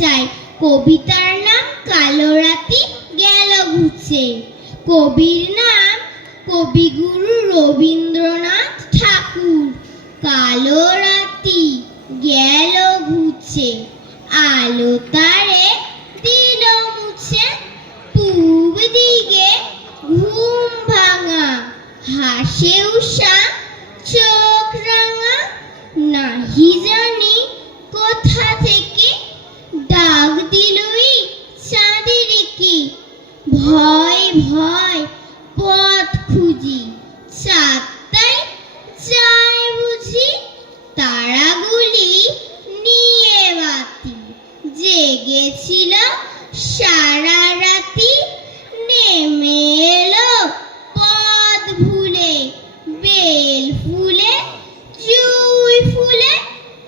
চাই। কবিতার নাম কালো রাতি গেল ঘুচে। কবির নাম কবিগুরু রবীন্দ্রনাথ ঠাকুর। কালো রাতি গেল ঘুচে। আলো তারে দিল মুছে। পূব দিকে ঘুম ভাঙা। হাসে উষা চোখ রাঙা। চারটায় যায় বুঝি, তারাগুলি নিয়ে বাতি। জেগেছিল সারা ভুলে। বেল ফুলে ফুলে,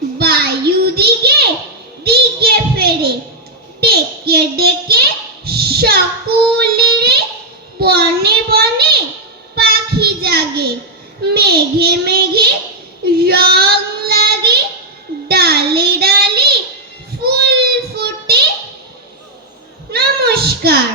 বায়ু দিকে দিকে ফেরে। ডেকে ডেকে সকলেরে মেঘে মেঘে রং লাগে ডালে ডালে ফুল ফোটে নমস্কার